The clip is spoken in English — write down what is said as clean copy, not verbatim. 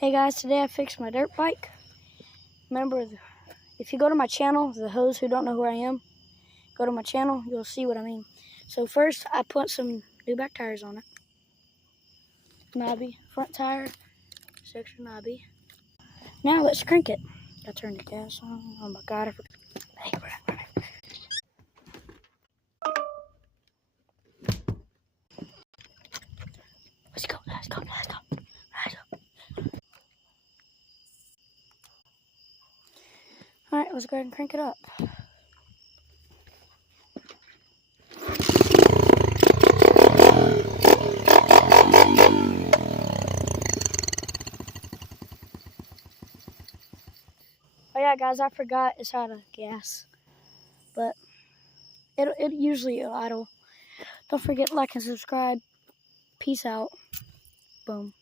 Hey guys, today I fixed my dirt bike. Remember, if you go to my channel, the hoes who don't know who I am, go to my channel, you'll see what I mean. So first, I put some new back tires on it. Knobby, front tire, extra knobby. Now let's crank it. I turned the gas on. Oh my God, I forgot. Hey, let's go. All right, let's go ahead and crank it up. Oh yeah, guys, I forgot it's out of gas, but it usually idle. Don't forget to like and subscribe. Peace out. Boom.